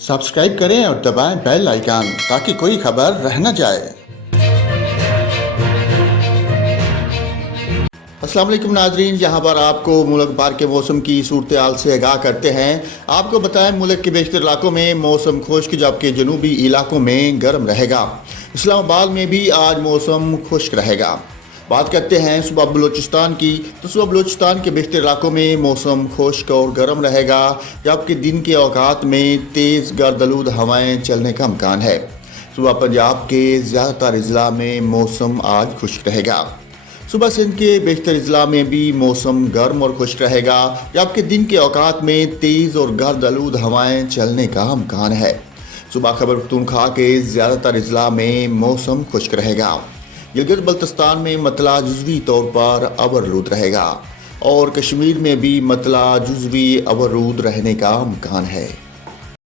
Subscribe करें और दबाएं बेल आइकन ताकि कोई खबर रह न जाए। अस्सलाम वालेकुम नाजरीन, यहाँ पर आपको मुल्क भर के मौसम की सूरत हाल से आगाह करते हैं। आपको बताएं मुल्क के बेशतर इलाकों में मौसम खुश्क, जबकि जनूबी इलाकों में गर्म रहेगा। इस्लामाबाद में भी आज मौसम खुश्क रहेगा। बात करते हैं सुबह बलूचिस्तान की, तो सुबह बलूचिस्तान के बेशतर इलाकों में मौसम खुश्क और गर्म रहेगा, जबकि दिन के औकात में तेज़ गर्द-आलूद हवाएँ चलने का इम्कान है। सुबह पंजाब के ज़्यादातर अजला में मौसम आज खुश्क रहेगा। सुबह सिंध के बेशतर अजला में भी मौसम गर्म और खुश्क रहेगा, जबकि दिन के औकात में तेज़ और गर्द-आलूद हवाएँ चलने का इम्कान है। सुबह खैबर पख्तूनख्वा के ज़्यादातर अजला में मौसम खुश्क रहेगा। गिलगित बल्तिस्तान में मतला जुज़वी तौर पर अबरलूद रहेगा और कश्मीर में भी मतला जुज़वी अबरलूद रहने का इम्कान है।